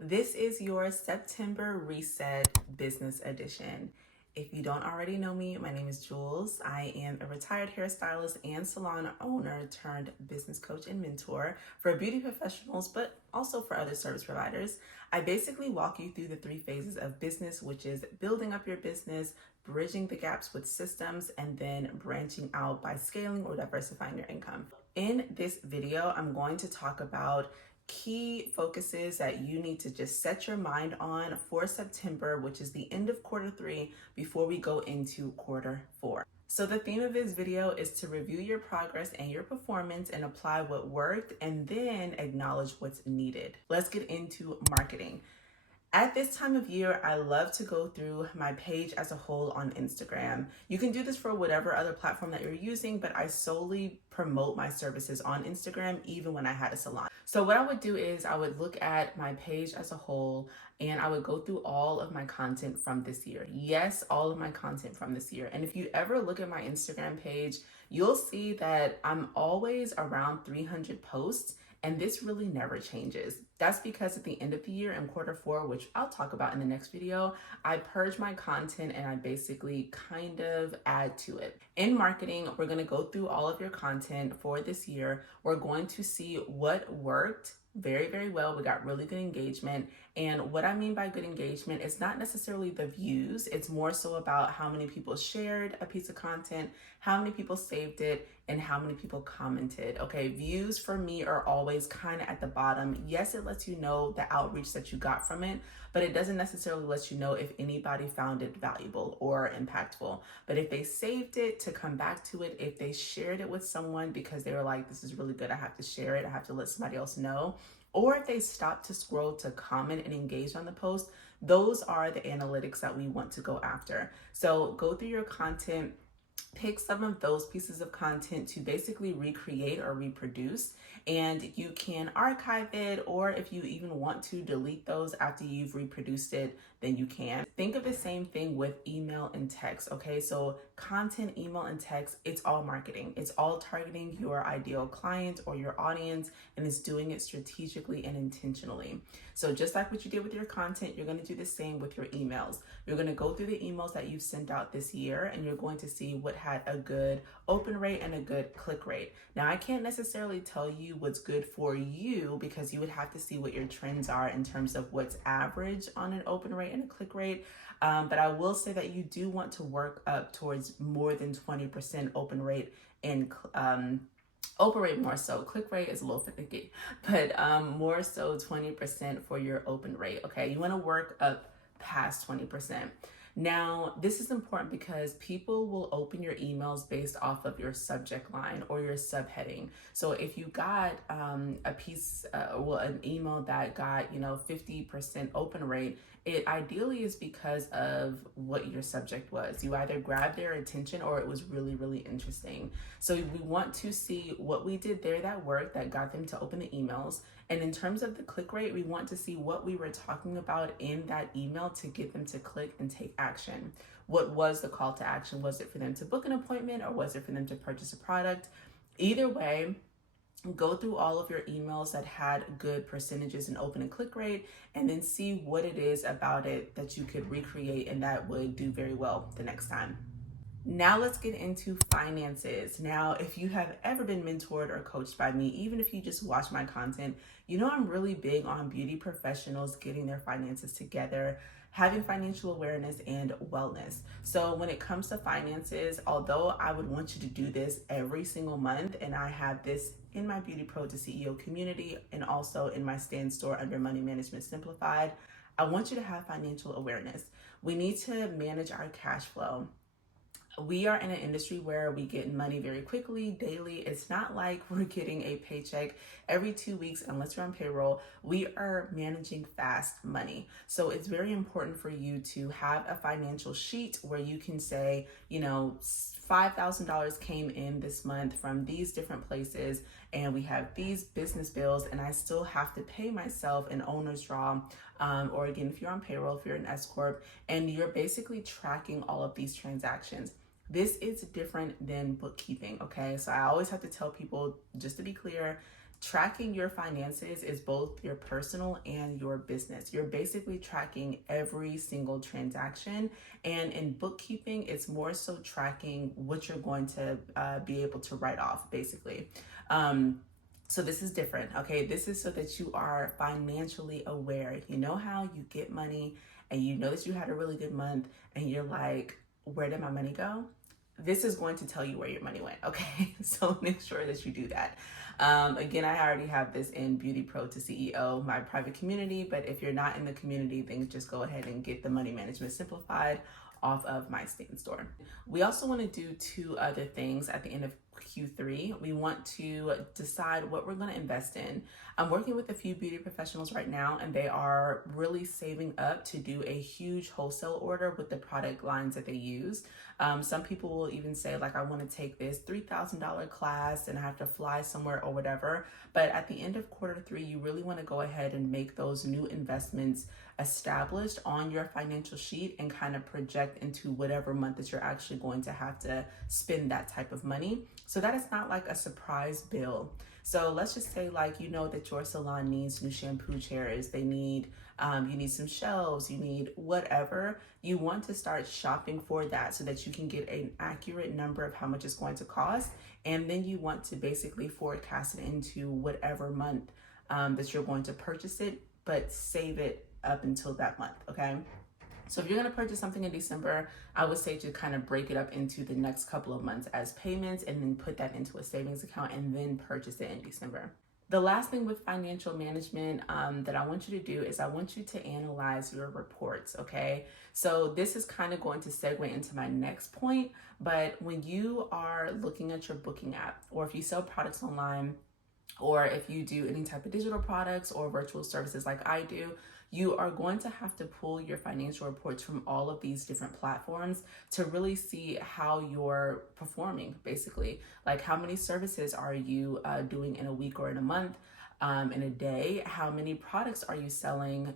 This is your September Reset Business Edition. If you don't already know me, my name is Jules. I am a retired hairstylist and salon owner turned business coach and mentor for beauty professionals, but also for other service providers. I basically walk you through the three phases of business, which is building up your business, bridging the gaps with systems, and then branching out by scaling or diversifying your income. In this video, I'm going to talk about key focuses that you need to just set your mind on for September, which is the end of quarter three, before we go into quarter four. So the theme of this video is to review your progress and your performance and apply what worked and then acknowledge what's needed. Let's get into marketing. At this time of year, I love to go through my page as a whole on Instagram. You can do this for whatever other platform that you're using, but I solely promote my services on Instagram, even when I had a salon. So what I would do is I would look at my page as a whole and I would go through all of my content from this year. Yes, all of my content from this year. And if you ever look at my Instagram page, you'll see that I'm always around 300 posts. And this really never changes. That's because at the end of the year in quarter four, which I'll talk about in the next video, I purge my content and I basically kind of add to it. In marketing, we're gonna go through all of your content for this year. We're going to see what worked very, very well. We got really good engagement. And what I mean by good engagement is not necessarily the views. It's more so about how many people shared a piece of content, how many people saved it, and how many people commented. Okay, views for me are always kind of at the bottom. Yes, it lets you know the outreach that you got from it, but it doesn't necessarily let you know if anybody found it valuable or impactful. But if they saved it to come back to it, if they shared it with someone because they were like, this is really good, I have to share it, I have to let somebody else know, or if they stop to scroll to comment and engage on the post, those are the analytics that we want to go after. So go through your content, pick some of those pieces of content to basically recreate or reproduce, and you can archive it, or if you even want to delete those after you've reproduced it, then you can. Think of the same thing with email and text, okay? So content, email, and text, it's all marketing. It's all targeting your ideal client or your audience, and it's doing it strategically and intentionally. So just like what you did with your content, you're gonna do the same with your emails. You're gonna go through the emails that you've sent out this year, and you're going to see what had a good open rate and a good click rate. Now, I can't necessarily tell you what's good for you because you would have to see what your trends are in terms of what's average on an open rate and a click rate. But I will say that you do want to work up towards more than 20% open rate and open rate more so. Click rate is a little finicky, but more so 20% for your open rate. Okay, you want to work up past 20%. Now, this is important because people will open your emails based off of your subject line or your subheading. So if you got a piece, an email that got, 50% open rate, it ideally is because of what your subject was. You either grabbed their attention or it was really, really interesting. So we want to see what we did there that worked, that got them to open the emails. And in terms of the click rate, we want to see what we were talking about in that email to get them to click and take action. What was the call to action? Was it for them to book an appointment or was it for them to purchase a product? Either way, go through all of your emails that had good percentages in open and click rate, and then see what it is about it that you could recreate and that would do very well the next time. Now let's get into finances. Now, if you have ever been mentored or coached by me, even if you just watch my content, you know I'm really big on beauty professionals getting their finances together, having financial awareness and wellness. So when it comes to finances, although I would want you to do this every single month, and I have this in my Beauty Pro to CEO community and also in my stand store under Money Management Simplified, I want you to have financial awareness. We need to manage our cash flow. We are in an industry where we get money very quickly, daily. It's not like we're getting a paycheck every 2 weeks unless you're on payroll. We are managing fast money. So it's very important for you to have a financial sheet where you can say, $5,000 came in this month from these different places, and we have these business bills, and I still have to pay myself an owner's draw. Or again, if you're on payroll, if you're an S Corp, and you're basically tracking all of these transactions. This is different than bookkeeping, okay? So I always have to tell people, just to be clear, Tracking your finances is both your personal and your business. You're basically tracking every single transaction. And in bookkeeping, it's more so tracking what you're going to be able to write off, basically. So this is different, okay? This is so that you are financially aware. You know how you get money and you know that you had a really good month and you're like, where did my money go? This is going to tell you where your money went, okay? So make sure that you do that. Again, I already have this in Beauty Pro to CEO, my private community, but if you're not in the community, then just go ahead and get the Money Management Simplified off of my Stand store. We also want to do two other things at the end of Q3. We want to decide what we're going to invest in. I'm working with a few beauty professionals right now, and they are really saving up to do a huge wholesale order with the product lines that they use. Some people will even say, like, I want to take this $3,000 class and I have to fly somewhere or whatever. But at the end of Q3, you really want to go ahead and make those new investments established on your financial sheet and kind of project into whatever month that you're actually going to have to spend that type of money. So that is not like a surprise bill. So let's just say, like, you know that your salon needs new shampoo chairs, they need you need some shelves, you need whatever. You want to start shopping for that so that you can get an accurate number of how much it's going to cost. And then you want to basically forecast it into whatever month that you're going to purchase it, but save it up until that month, okay? So if you're going to purchase something in December, I would say to kind of break it up into the next couple of months as payments and then put that into a savings account and then purchase it in December. The last thing with financial management that I want you to do is I want you to analyze your reports, okay? So this is kind of going to segue into my next point, but when you are looking at your booking app, or if you sell products online, or if you do any type of digital products or virtual services like I do, you are going to have to pull your financial reports from all of these different platforms to really see how you're performing, basically. Like, how many services are you doing in a week or in a month? In a day, how many products are you selling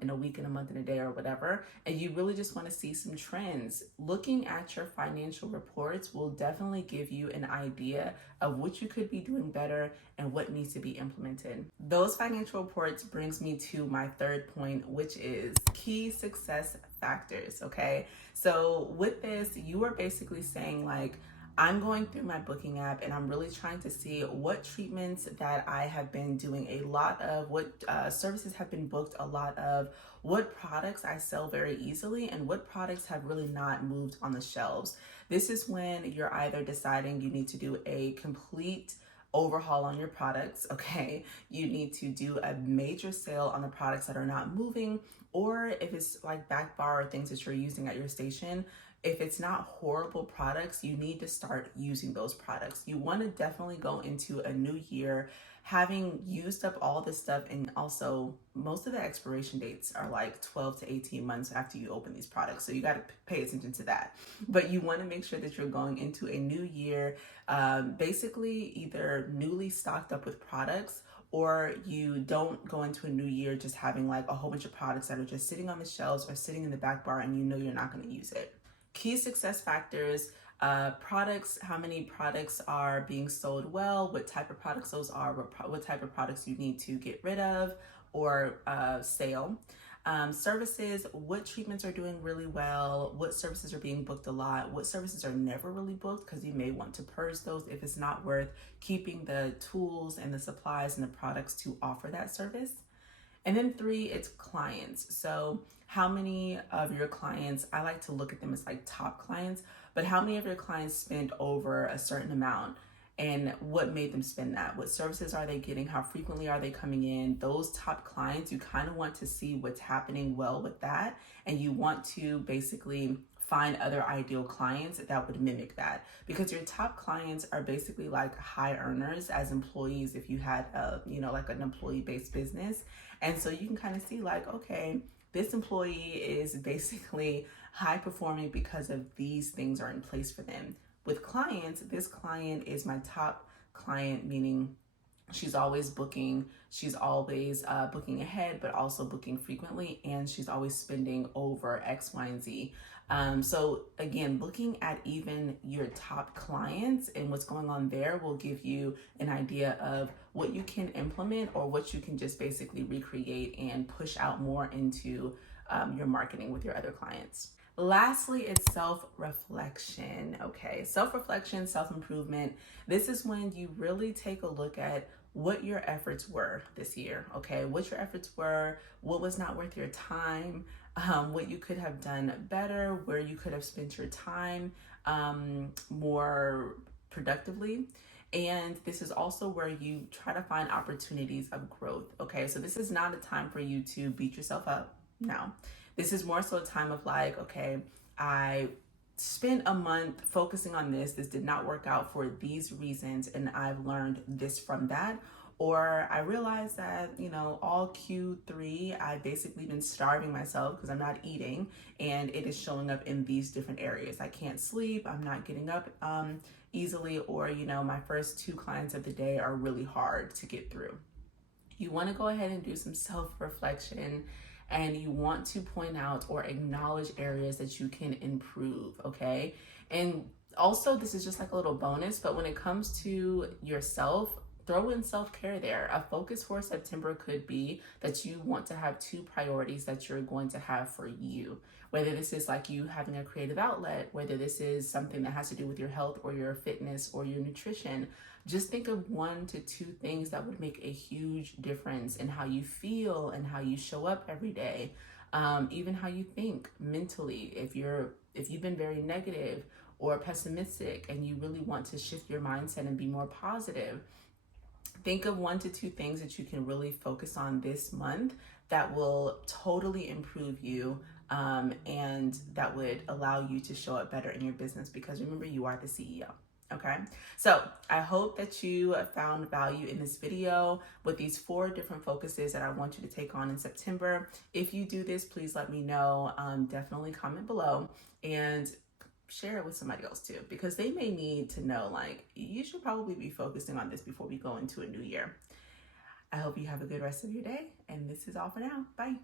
in a week, in a month, in a day, or whatever. And you really just want to see some trends. Looking at your financial reports will definitely give you an idea of what you could be doing better and what needs to be implemented. Those financial reports brings me to my third point, which is key success factors, okay? So with this, you are basically saying, like, I'm going through my booking app and I'm really trying to see what treatments that I have been doing a lot of, what services have been booked a lot of, what products I sell very easily, and what products have really not moved on the shelves. This is when you're either deciding you need to do a complete overhaul on your products, okay? You need to do a major sale on the products that are not moving, or if it's like back bar or things that you're using at your station, if it's not horrible products, you need to start using those products. You want to definitely go into a new year having used up all this stuff, and also most of the expiration dates are like 12 to 18 months after you open these products. So you got to pay attention to that. But you want to make sure that you're going into a new year, basically either newly stocked up with products, or you don't go into a new year just having like a whole bunch of products that are just sitting on the shelves or sitting in the back bar and you know you're not going to use it. Key success factors, products, how many products are being sold well, what type of products those are, what type of products you need to get rid of or sale. Services, what treatments are doing really well, what services are being booked a lot, what services are never really booked, because you may want to purge those if it's not worth keeping the tools and the supplies and the products to offer that service. And then 3, it's clients. So how many of your clients, I like to look at them as like top clients, but how many of your clients spend over a certain amount, and what made them spend that? What services are they getting? How frequently are they coming in? Those top clients, you kind of want to see what's happening well with that. And you want to basically find other ideal clients that would mimic that, because your top clients are basically like high earners as employees if you had a, like an employee-based business. And so you can kind of see like, okay, this employee is basically high performing because of these things are in place for them. With clients, this client is my top client, meaning She's always booking. She's always booking ahead, but also booking frequently. And she's always spending over X, Y, and Z. So again, looking at even your top clients and what's going on there will give you an idea of what you can implement or what you can just basically recreate and push out more into your marketing with your other clients. Lastly, it's self-reflection. Okay, self-reflection, self-improvement. This is when you really take a look at what your efforts were this year. Okay, what your efforts were, what was not worth your time, what you could have done better, where you could have spent your time more productively. And this is also where you try to find opportunities of growth. Okay, so this is not a time for you to beat yourself up. No, this is more so a time of like, okay, I spent a month focusing on this. This did not work out for these reasons, and I've learned this from that. Or I realized that, all Q3, I've basically been starving myself because I'm not eating, and it is showing up in these different areas. I can't sleep, I'm not getting up easily, or, my first 2 clients of the day are really hard to get through. You want to go ahead and do some self-reflection, and you want to point out or acknowledge areas that you can improve, okay? And also, this is just like a little bonus, but when it comes to yourself, throw in self-care there. A focus for September could be that you want to have 2 priorities that you're going to have for you. Whether this is like you having a creative outlet, whether this is something that has to do with your health or your fitness or your nutrition, just think of 1 to 2 things that would make a huge difference in how you feel and how you show up every day. Even how you think mentally. If you've been very negative or pessimistic and you really want to shift your mindset and be more positive, think of 1 to 2 things that you can really focus on this month that will totally improve you, and that would allow you to show up better in your business, because remember, you are the CEO. Okay, so I hope that you found value in this video with these 4 different focuses that I want you to take on in September. If you do this, please let me know. Definitely comment below and share it with somebody else too, because they may need to know, like, you should probably be focusing on this before we go into a new year. I hope you have a good rest of your day, and this is all for now. Bye.